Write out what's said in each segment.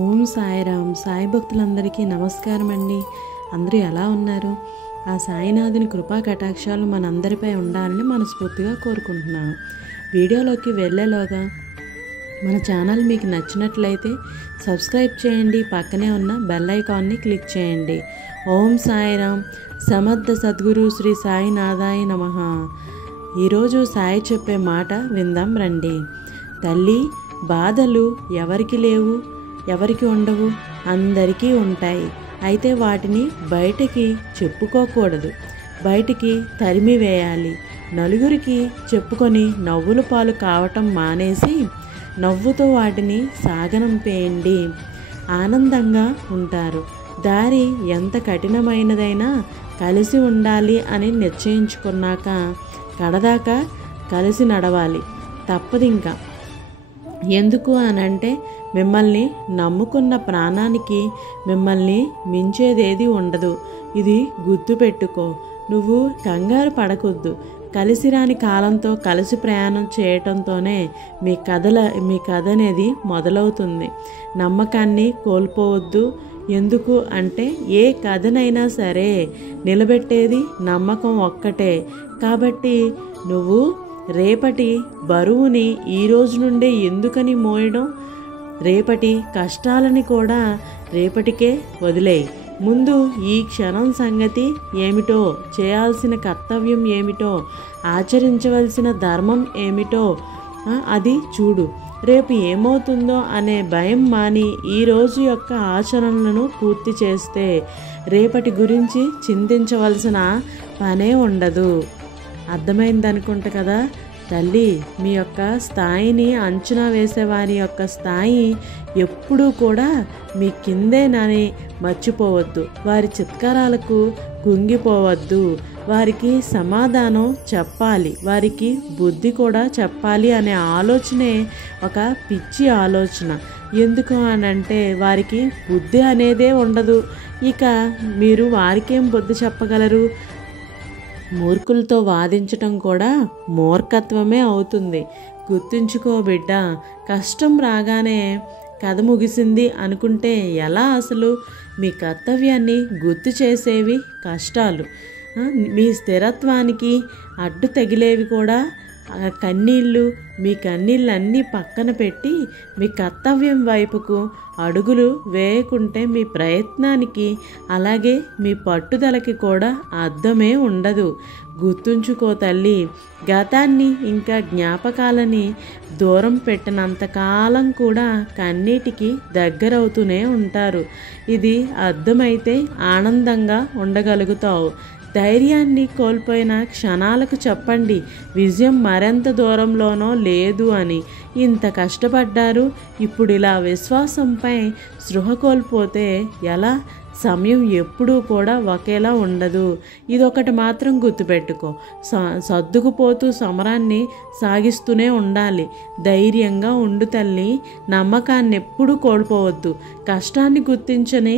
ఓం సాయిరామ్. సాయి భక్తులందరికీ నమస్కారం అండి. అందరూ ఎలా ఉన్నారు? ఆ సాయినాథుని కృపా కటాక్షాలు మనందరిపై ఉండాలని మనస్ఫూర్తిగా కోరుకుంటున్నాను. వీడియోలోకి వెళ్ళేలోగా మన ఛానల్ మీకు నచ్చినట్లయితే సబ్స్క్రైబ్ చేయండి, పక్కనే ఉన్న బెల్ ఐకాన్ని క్లిక్ చేయండి. ఓం సాయిరామ్. సమర్థ సద్గురు శ్రీ సాయినాథాయ నమః. ఈరోజు సాయి చెప్పే మాట విందాం రండి. తల్లి, బాధలు ఎవరికి లేవు, ఎవరికి ఉండవు, అందరికీ ఉంటాయి. అయితే వాటిని బయటికి చెప్పుకోకూడదు, బయటికి తరిమి వేయాలి. నలుగురికి చెప్పుకొని నవ్వుల పాలు కావటం మానేసి నవ్వుతో వాటిని సాగనంపేయండి. ఆనందంగా ఉంటారు. దారి ఎంత కఠినమైనదైనా కలిసి ఉండాలి అని నిశ్చయించుకున్నాక కడదాకా కలిసి నడవాలి. తప్పదింకా. ఎందుకు అనంటే మిమ్మల్ని నమ్ముకున్న ప్రాణానికి మిమ్మల్ని మించేదేది ఉండదు. ఇది గుర్తుపెట్టుకో. నువ్వు కంగారు పడకొద్దు. కలిసి రాని కాలంతో కలిసి ప్రయాణం చేయటంతోనే మీ కథ అనేది మొదలవుతుంది. నమ్మకాన్ని కోల్పోవద్దు. ఎందుకు అంటే ఏ కథనైనా సరే నిలబెట్టేది నమ్మకం ఒక్కటే. కాబట్టి నువ్వు రేపటి బరువుని ఈ రోజు నుండే ఎందుకని మోయడం? రేపటి కష్టాలని కూడా రేపటికే వదిలేయి. ముందు ఈ క్షణం సంగతి ఏమిటో, చేయాల్సిన కర్తవ్యం ఏమిటో, ఆచరించవలసిన ధర్మం ఏమిటో అది చూడు. రేపు ఏమవుతుందో అనే భయం మాని ఈరోజు యొక్క ఆచరణలను పూర్తి చేస్తే రేపటి గురించి చింతించవలసిన పనే ఉండదు. అర్థమైందనుకుంటా కదా తల్లి. మీ యొక్క స్థాయిని అంచనా వేసేవారి యొక్క స్థాయి ఎప్పుడూ కూడా మీ కిందేనని మర్చిపోవద్దు. వారి చిత్కారాలకు కుంగిపోవద్దు. వారికి సమాధానం చెప్పాలి, వారికి బుద్ధి కూడా చెప్పాలి అనే ఆలోచనే ఒక పిచ్చి ఆలోచన. ఎందుకు అనంటే వారికి బుద్ధి అనేదే ఉండదు. ఇక మీరు వారికేం బుద్ధి చెప్పగలరు? మూర్ఖులతో వాదించటం కూడా మూర్ఖత్వమే అవుతుంది. గుర్తుంచుకో బిడ్డ. కష్టం రాగానే కథ ముగిసింది అనుకుంటే ఎలా? అసలు మీ కర్తవ్యాన్ని గుర్తు చేసేవి కష్టాలు. మీ స్థిరత్వానికి అడ్డు తగిలేవి కూడా కన్నీళ్ళు. మీ కన్నీళ్ళన్నీ పక్కన పెట్టి మీ కర్తవ్యం వైపుకు అడుగులు వేయకుంటే మీ ప్రయత్నానికి అలాగే మీ పట్టుదలకి కూడా అర్థమే ఉండదు. గుర్తుంచుకో తల్లి. గతాన్ని ఇంకా జ్ఞాపకాలని దూరం పెట్టినంతకాలం కూడా కన్నీటికి దగ్గరవుతూనే ఉంటారు. ఇది అర్థమైతే ఆనందంగా ఉండగలుగుతావు. ధైర్యాన్ని కోల్పోయిన క్షణాలకు చెప్పండి విజయం మరెంత దూరంలోనో లేదు అని. ఇంత కష్టపడ్డారు, ఇప్పుడు ఇలా విశ్వాసంపై స్పృహ కోల్పోతే ఎలా? సమయం ఎప్పుడూ కూడా ఒకేలా ఉండదు. ఇదొకటి మాత్రం గుర్తుపెట్టుకో. సర్దుకుపోతూ సమరాన్ని సాగిస్తూనే ఉండాలి. ధైర్యంగా ఉండు తల్లి. నమ్మకాన్ని ఎప్పుడూ కోల్పోవద్దు. కష్టాన్ని గుర్తించని,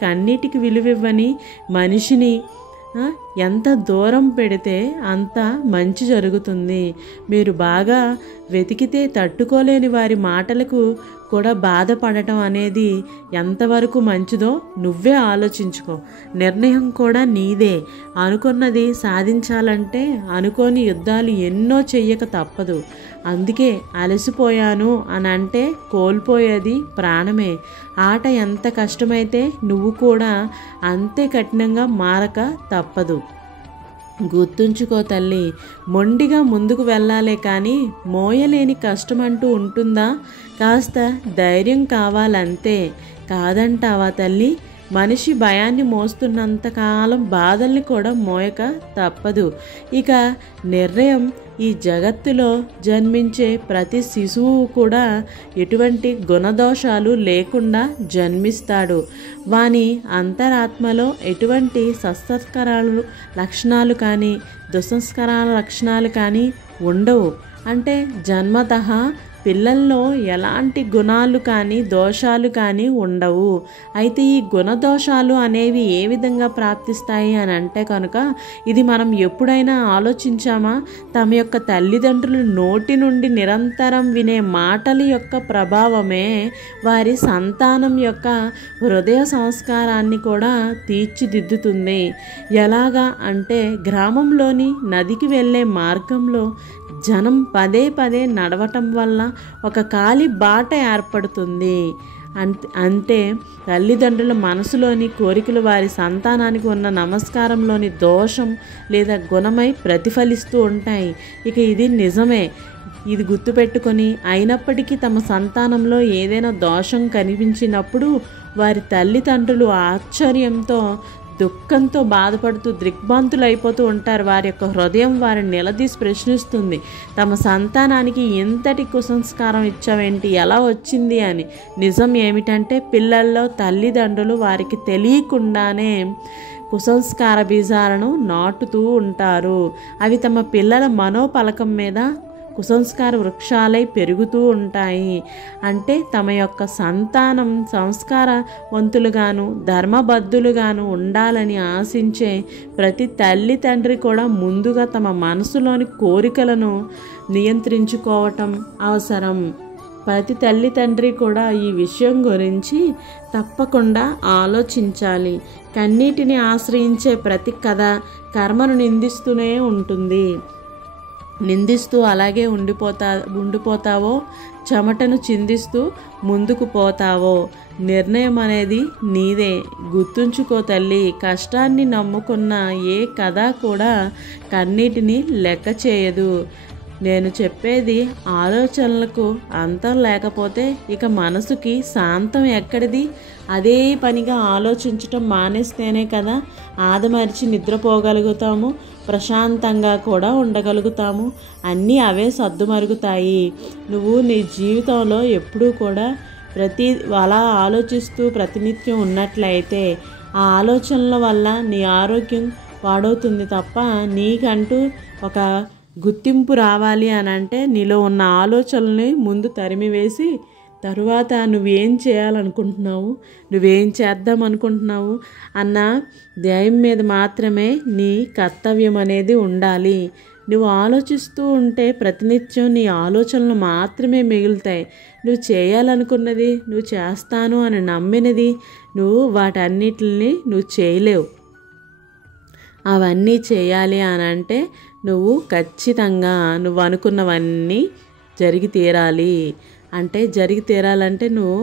కన్నీటికి విలువివ్వని మనిషిని ఎంత దూరం పెడితే అంత మంచి జరుగుతుంది. మీరు బాగా వెతికితే తట్టుకోలేని వారి మాటలకు కూడా బాధపడటం అనేది ఎంతవరకు మంచిదో నువ్వే ఆలోచించుకో. నిర్ణయం కూడా నీదే. అనుకున్నది సాధించాలంటే అనుకోని యుద్ధాలు ఎన్నో చెయ్యక తప్పదు. అందుకే అలసిపోయాను అని అంటే కోల్పోయేది ప్రాణమే. ఆట ఎంత కష్టమైతే నువ్వు కూడా అంతే కఠినంగా మారక తప్పదు. గుర్తుంచుకో తల్లి. మొండిగా ముందుకు వెళ్ళాలే కానీ మోయలేని కష్టం అంటూ ఉంటుందా? కాస్త ధైర్యం కావాలంతే. కాదంటావా తల్లి? మనిషి భయాన్ని మోస్తున్నంతకాలం బాధల్ని కూడా మోయక తప్పదు. ఇక నిర్ణయం. ఈ జగత్తులో జన్మించే ప్రతి శిశువు కూడా ఎటువంటి గుణదోషాలు లేకుండా జన్మిస్తాడు. వాని అంతరాత్మలో ఎటువంటి సంస్కారాలు లక్షణాలు కానీ దుస్సంస్కారాల లక్షణాలు కానీ ఉండవు. అంటే జన్మతః పిల్లల్లో ఎలాంటి గుణాలు కానీ దోషాలు కానీ ఉండవు. అయితే ఈ గుణదోషాలు అనేవి ఏ విధంగా ప్రాప్తిస్తాయి అని అంటే కనుక ఇది మనం ఎప్పుడైనా ఆలోచించామా? తమ యొక్క తల్లిదండ్రుల నోటి నుండి నిరంతరం వినే మాటల యొక్క ప్రభావమే వారి సంతానం యొక్క హృదయ సంస్కారాన్ని కూడా తీర్చిదిద్దుతుంది. ఎలాగా అంటే గ్రామంలోని నదికి వెళ్ళే మార్గంలో జనం పదే పదే నడవటం వల్ల ఒక ఖాళీ బాట ఏర్పడుతుంది. అంటే తల్లిదండ్రుల మనసులోని కోరికలు వారి సంతానానికి ఉన్న నమస్కారంలోని దోషం లేదా గుణమై ప్రతిఫలిస్తూ ఉంటాయి. ఇక ఇది నిజమే. ఇది గుర్తుపెట్టుకొని అయినప్పటికీ తమ సంతానంలో ఏదైనా దోషం కనిపించినప్పుడు వారి తల్లిదండ్రులు ఆశ్చర్యంతో దుఃఖంతో బాధపడుతూ దిగ్భ్రాంతులు అయిపోతూ ఉంటారు. వారి యొక్క హృదయం వారిని నిలదీసి ప్రశ్నిస్తుంది, తమ సంతానానికి ఎంతటి కుసంస్కారం ఇచ్చావేంటి, ఎలా వచ్చింది అని. నిజం ఏమిటంటే పిల్లల్లో తల్లిదండ్రులు వారికి తెలియకుండానే కుసంస్కార బీజాలను నాటుతూ ఉంటారు. అవి తమ పిల్లల మనోపలకం మీద కుసంస్కార వృక్షాలై పెరుగుతూ ఉంటాయి. అంటే తమ యొక్క సంతానం సంస్కారవంతులుగాను ధర్మబద్ధులుగాను ఉండాలని ఆశించే ప్రతి తల్లి తండ్రి కూడా ముందుగా తమ మనసులోని కోరికలను నియంత్రించుకోవటం అవసరం. ప్రతి తల్లి తండ్రి కూడా ఈ విషయం గురించి తప్పకుండా ఆలోచించాలి. కన్నీటిని ఆశ్రయించే ప్రతి కథ కర్మను నిందిస్తూనే ఉంటుంది. నిందిస్తూ అలాగే ఉండిపోతావో చెమటను చిందిస్తూ ముందుకు పోతావో నిర్ణయం అనేది నీదే. గుర్తుంచుకో తల్లి, కష్టాన్ని నమ్ముకున్న ఏ కథ కూడా కన్నీటిని లెక్క చేయదు. నేను చెప్పేది ఆలోచనలకు అంతం లేకపోతే ఇక మనసుకి శాంతం ఎక్కడిది? అదే పనిగా ఆలోచించటం మానేస్తేనే కదా ఆదమరిచి నిద్రపోగలుగుతాము, ప్రశాంతంగా కూడా ఉండగలుగుతాము. అన్నీ అవే సర్దుమరుగుతాయి. నువ్వు నీ జీవితంలో ఎప్పుడూ కూడా అలా ఆలోచిస్తూ ప్రతినిత్యం ఉన్నట్లయితే ఆ ఆలోచనల వల్ల నీ ఆరోగ్యం పాడవుతుంది తప్ప నీకంటూ ఒక గుర్తింపు రావాలి అని అంటే నీలో ఉన్న ఆలోచనల్ని ముందు తరిమివేసి తరువాత నువ్వేం చేయాలనుకుంటున్నావు, నువ్వేం చేద్దాం అనుకుంటున్నావు అన్న ధ్యేయం మీద మాత్రమే నీ కర్తవ్యం అనేది ఉండాలి. నువ్వు ఆలోచిస్తూ ఉంటే ప్రతినిత్యం నీ ఆలోచనలు మాత్రమే మిగులుతాయి. నువ్వు చేయాలనుకున్నది, నువ్వు చేస్తాను అని నమ్మినది నువ్వు వాటన్నిటిని నువ్వు చేయలేవు. అవన్నీ చేయాలి అని అంటే నువ్వు ఖచ్చితంగా నువ్వు అనుకున్నవన్నీ జరిగి తీరాలి. అంటే జరిగి తీరాలంటే నువ్వు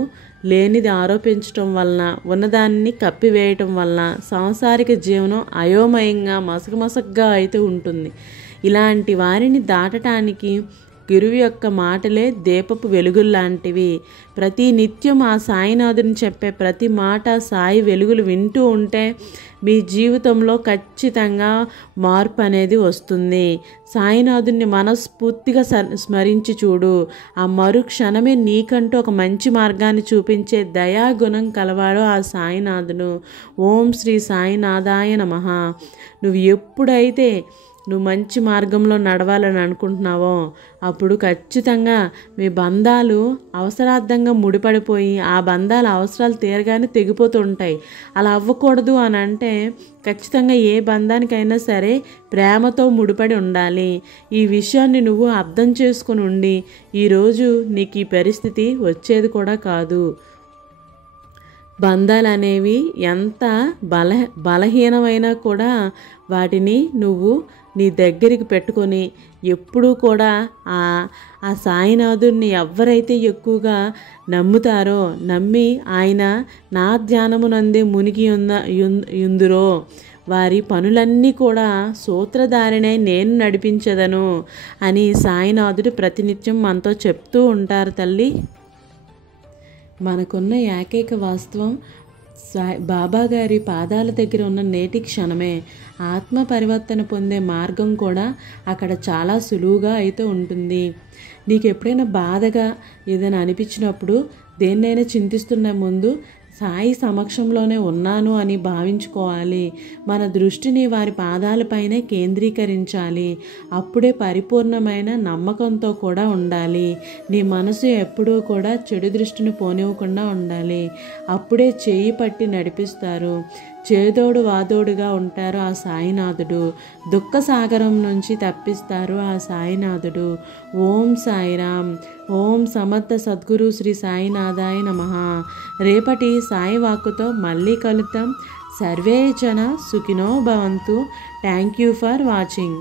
లేనిది ఆరోపించటం వలన, ఉన్నదాన్ని కప్పివేయటం వలన సాంసారిక జీవనం అయోమయంగా మసకమసగ్గా అయితే ఉంటుంది. ఇలాంటి వారిని దాటటానికి గురువు యొక్క మాటలే దీపపు వెలుగుల్లాంటివి. ప్రతి నిత్యం ఆ సాయినాథుని చెప్పే ప్రతి మాట సాయి వెలుగులు వింటూ ఉంటే మీ జీవితంలో ఖచ్చితంగా మార్పు అనేది వస్తుంది. సాయినాథుని మనస్ఫూర్తిగా స్మరించి చూడు. ఆ మరుక్షణమే నీకంటూ ఒక మంచి మార్గాన్ని చూపించే దయాగుణం కలవాడు ఆ సాయినాథుడు. ఓం శ్రీ సాయినాథాయ నమః. నువ్వు ఎప్పుడైతే నువ్వు మంచి మార్గంలో నడవాలని అనుకుంటున్నావో అప్పుడు ఖచ్చితంగా మీ బంధాలు అవసరార్థంగా ముడిపడిపోయి ఆ బంధాల అవసరాలు తీరగానే తెగిపోతూ ఉంటాయి. అలా అవ్వకూడదు అని అంటే ఖచ్చితంగా ఏ బంధానికైనా సరే ప్రేమతో ముడిపడి ఉండాలి. ఈ విషయాన్ని నువ్వు అర్థం చేసుకుని ఉండి ఈరోజు నీకు ఈ పరిస్థితి వచ్చేది కూడా కాదు. బంధాలు అనేవి ఎంత బలహీనమైనా కూడా వాటిని నువ్వు నీ దగ్గరికి పెట్టుకొని ఎప్పుడూ కూడా ఆ సాయినాథుడిని ఎవరైతే ఎక్కువగా నమ్ముతారో, నమ్మి ఆయన నా ధ్యానమునందే మునిగి యుందురో వారి పనులన్నీ కూడా సూత్రధారినే నేను నడిపించదను అని సాయినాథుడు ప్రతినిత్యం మనతో చెప్తూ ఉంటారు తల్లి. మనకున్న ఏకైక వాస్తవం బాబా గారి పాదాల దగ్గర ఉన్న నేటి క్షణమే. ఆత్మ పరివర్తన పొందే మార్గం కూడా అక్కడ చాలా సులువుగా అయితే ఉంటుంది. నీకు ఎప్పుడైనా బాధగా ఏదైనా అనిపించినప్పుడు దేన్నైనా చింతిస్తున్న ముందు సాయి సమక్షంలోనే ఉన్నాను అని భావించుకోవాలి. మన దృష్టిని వారి పాదాలపైనే కేంద్రీకరించాలి. అప్పుడే పరిపూర్ణమైన నమ్మకంతో కూడా ఉండాలి. నీ మనసు ఎప్పుడూ కూడా చెడు దృష్టిని పోనివ్వకుండా ఉండాలి. అప్పుడే చేయి పట్టి నడిపిస్తారు. చేదోడు వాదోడుగా ఉంటారు ఆ సాయినాథుడు. దుఃఖ సాగరం నుంచి తప్పిస్తారు ఆ సాయినాథుడు. ఓం సాయిరామ్. ఓం సమర్థ సద్గురు శ్రీ సాయినాథాయ నమః. రేపటి సాయి వాక్కుతో మళ్ళీ కలుద్దాం. సర్వే జన సుఖినో భవంతు. Thank you for watching.